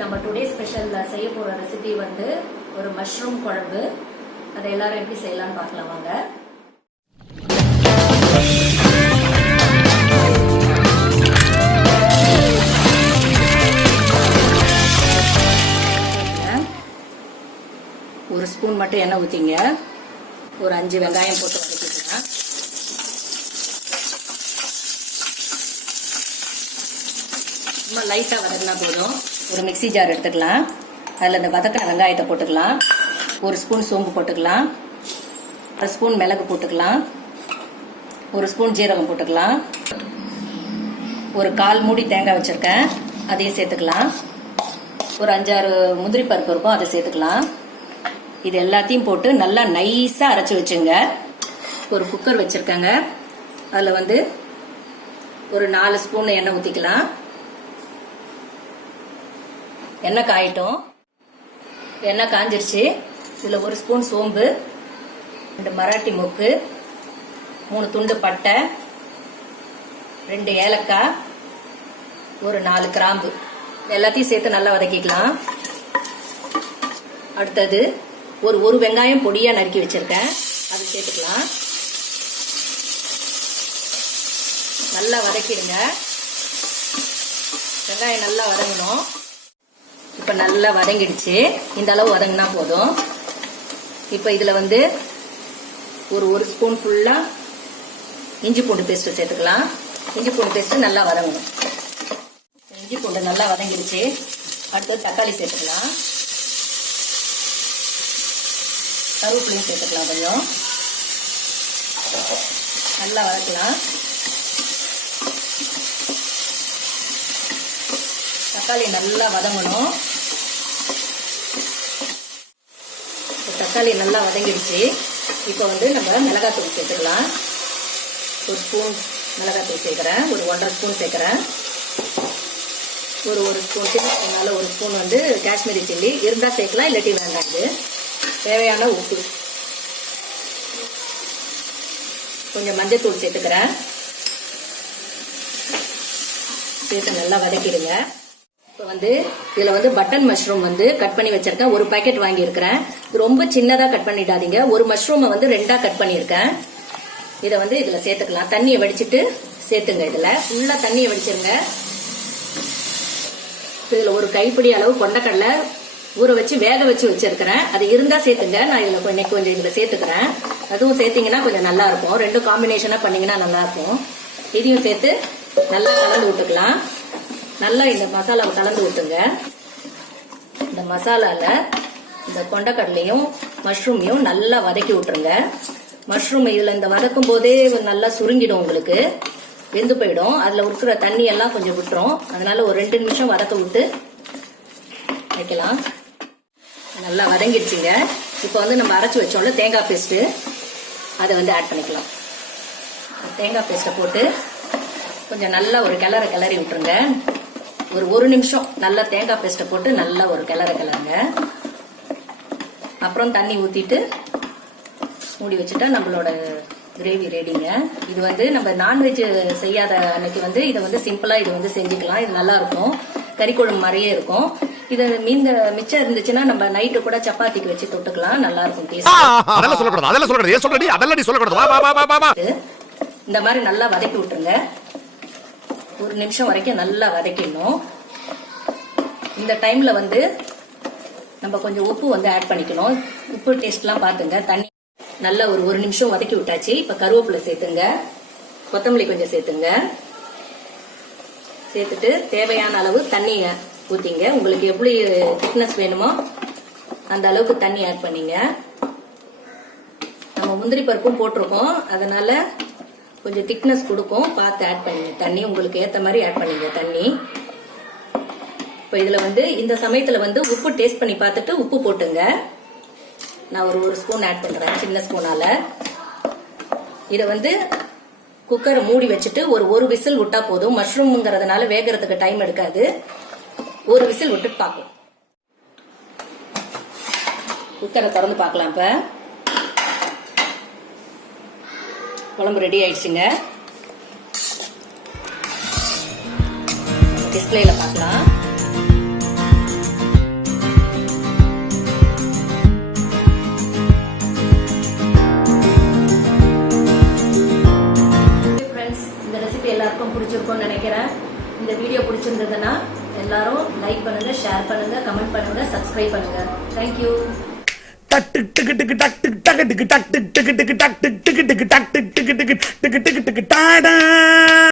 நம்ம today special செய்ய போற ரெசிபி வந்து ஒரு மஷ்ரூம் குழம்பு. அதை எல்லாரும் எப்படி செய்யலாம்னு பார்க்கலாம் வாங்க. ஒரு ஸ்பூன் மட்டும் எண்ணெய் ஊற்றிங்க. ஒரு 5 வெங்காயம் போட்டு வதக்கிக்கலாம். சும்மா லைட்டாக வதக்கினா போதும். ஒரு மிக்சி ஜார் எடுத்துக்கலாம். அதில் இந்த வதக்கின வெங்காயத்தை போட்டுக்கலாம். ஒரு ஸ்பூன் சோம்பு போட்டுக்கலாம். 1 ஸ்பூன் மிளகு போட்டுக்கலாம். 1 ஸ்பூன் ஜீரகம் போட்டுக்கலாம். ஒரு 1/4 மூடி தேங்காய் வச்சுருக்கேன், அதையும் சேர்த்துக்கலாம். ஒரு 5-6 முந்திரி பருப்பு இருக்கும், அதை சேர்த்துக்கலாம். இது எல்லாத்தையும் போட்டு நல்லா நைஸாக அரைச்சி வச்சுங்க. ஒரு குக்கர் வச்சுருக்கேங்க. அதில் வந்து ஒரு 4 ஸ்பூன் எண்ணெய் ஊற்றிக்கலாம். எண்ணெய் காயட்டும். எண்ணெய் காஞ்சிருச்சு. இதில் 1 ஸ்பூன் சோம்பு, 2 மராட்டி மொக்கு, 3 துண்டு பட்டை, 2 ஏலக்காய், ஒரு 4 கிராம்பு எல்லாத்தையும் சேர்த்து நல்லா வதக்கிக்கலாம். அடுத்தது ஒரு வெங்காயம் பொடியாக நறுக்கி வச்சிருக்கேன், அது சேர்த்துக்கலாம். நல்லா வதக்கிடுங்க. வெங்காயம் நல்லா வதங்கணும். இப்போ நல்லா வதங்கிடுச்சு. இந்த அளவு வதங்கினா போதும். இப்போ இதில் வந்து ஒரு ஸ்பூன் ஃபுல்லாக இஞ்சி பூண்டு பேஸ்ட்டு சேர்த்துக்கலாம். இஞ்சி பூண்டு பேஸ்ட்டு நல்லா வதங்கணும். இஞ்சி பூண்டு நல்லா வதங்கிடுச்சு. அடுத்தது தக்காளி சேர்த்துக்கலாம். கருவேப்பிலையும் சேர்த்துக்கலாம். கொஞ்சம் நல்லா வதக்கலாம். தக்காளி நல்லா வதங்கணும். தக்காளி நல்லா வதங்கிடுச்சு. இப்போ வந்து நம்ம மிளகாத்தூள் சேர்த்துக்கலாம். 1 ஸ்பூன் மிளகாத்தூள் சேர்க்குறேன். ஒரு 1.5 ஸ்பூன் சேர்க்குறேன். ஒரு ஸ்பூன் சின்ன 1 ஸ்பூன் வந்து காஷ்மீரி சில்லி இருந்தால் சேர்க்கலாம், இல்லாட்டி வேண்டாம். இது தேவையான உப்பு, கொஞ்சம் மஞ்சத்தூள் சேர்த்துக்கிறேன். சேர்த்து நல்லா வதக்கிடுங்க. இப்போ வந்து இதில் வந்து பட்டன் மஷ்ரூம் வந்து கட் பண்ணி வச்சிருக்கேன். ஒரு பாக்கெட் வாங்கியிருக்கிறேன். இது ரொம்ப சின்னதாக கட் பண்ணிடாதீங்க. ஒரு மஷ்ரூமை வந்து 2ஆ கட் பண்ணியிருக்கேன். இதை வந்து இதில் சேர்த்துக்கலாம். தண்ணியை வடிச்சிட்டு சேர்த்துங்க. இதில் ஃபுல்லாக தண்ணியை வடிச்சிருங்க. இதில் ஒரு கைப்பிடி அளவு கொண்டக்கடலை ஊற வச்சு வேக வச்சு வச்சிருக்கிறேன். அது இருந்தால் சேர்த்துங்க. நான் இதில் கொஞ்சம் இதில் சேர்த்துக்கிறேன். அதுவும் சேர்த்தீங்கன்னா கொஞ்சம் நல்லா இருக்கும். 2 காம்பினேஷனாக பண்ணீங்கன்னா நல்லா இருக்கும். இதையும் சேர்த்து நல்லா கலந்து விட்டுக்கலாம். நல்லா இந்த மசாலாவை கலந்து விட்டுங்க. இந்த மசாலாவில் இந்த கொண்டக்கடலையும் மஷ்ரூமையும் நல்லா வதக்கி விட்டுருங்க. மஷ்ரூம் இதில் இந்த வதக்கும் போதே நல்லா சுருங்கிடும், உங்களுக்கு வெந்து போயிடும். அதில் இருக்கிற தண்ணி எல்லாம் கொஞ்சம் விட்டுரும். அதனால ஒரு 2 நிமிஷம் வதக்க விட்டு வைக்கலாம். நல்லா வதங்கிடுச்சுங்க. இப்போ வந்து நம்ம அரைச்சி வச்சோம்ல தேங்காய் பேஸ்ட்டு, அதை வந்து ஆட் பண்ணிக்கலாம். தேங்காய் பேஸ்ட்டை போட்டு கொஞ்சம் நல்லா ஒரு கிளறி விட்டுருங்க. ஒரு நிமிஷம் நல்லா தேங்காய் பேஸ்ட்டை போட்டு நல்லா ஒரு கிளறுங்க. அப்புறம் தண்ணி ஊற்றிட்டு மூடி வச்சுட்டா நம்மளோட கிரேவி ரெடிங்க. இது வந்து நம்ம நான்வெஜ் செய்யாத அன்னைக்கு வந்து இதை வந்து சிம்பிளாக இது வந்து செஞ்சுக்கலாம். இது நல்லா இருக்கும். கறி குழம்பு மாதிரியே இருக்கும். இது மிச்சம் இருந்துச்சுன்னா நம்ம நைட்டு கூட சப்பாத்திக்கு வச்சு தொட்டுக்கலாம். நல்லா இருக்கும். இந்த மாதிரி நல்லா வதக்கி விட்டுருங்க. 1 நிமிஷம் வரைக்கும் நல்லா வதக்கிடணும். இந்த டைம்ல வந்து நம்ம கொஞ்சம் உப்பு வந்து ஆட் பண்ணிக்கணும். உப்பு டேஸ்ட்லாம் பார்த்துங்க. தண்ணி நல்லா ஒரு நிமிஷம் வதக்கி விட்டாச்சு. இப்போ கருவேப்பிலை சேர்த்துங்க. கொத்தமல்லி கொஞ்சம் சேர்த்துங்க. சேர்த்துட்டு தேவையான அளவு தண்ணியை ஊற்றிங்க. உங்களுக்கு எப்படி திக்னஸ் வேணுமோ அந்த அளவுக்கு தண்ணி ஆட் பண்ணிங்க. நம்ம முந்திரி பருப்பும் போட்டிருக்கோம், அதனால கொஞ்சம் திக்னஸ் கொடுக்கும். பார்த்து ஆட் பண்ணிங்க. தண்ணி உங்களுக்கு ஏற்ற மாதிரி ஆட் பண்ணிங்க தண்ணி. இப்போ இதில் வந்து இந்த சமயத்தில் வந்து உப்பு டேஸ்ட் பண்ணி பார்த்துட்டு உப்பு போட்டுங்க. நான் ஒரு ஸ்பூன் ஆட் பண்ணுறேன், சின்ன ஸ்பூனால். இதை வந்து குக்கரை மூடி வச்சுட்டு ஒரு விசில் விட்டா போதும். மஷ்ரூம்ங்கிறதுனால வேகிறதுக்கு டைம் எடுக்காது. ஒரு விசில் விட்டு பார்க்கலாம். குக்கரை திறந்து பார்க்கலாம். இப்போ குழம்பு ரெடி ஆயிடுச்சுங்க. டிஸ்பிளேல பார்க்கலாம். எல்லாருக்கும் பிடிச்சிருக்கும்னு நினைக்கிறேன். இந்த வீடியோ பிடிச்சிருந்ததுன்னா எல்லாரும் லைக் பண்ணுங்க, ஷேர் பண்ணுங்க, கமெண்ட் பண்ணுங்க, சப்ஸ்கிரைப் பண்ணுங்க. தேங்க்யூ. டக் டிக் டிக் டிக் டக் டிக் டக் டிக் டக் டிக் டிக் டிக் டக் டிக் டிக் டிக் டக் டிக் டிக் டிக் டிக் டிக் டிக் டாடா.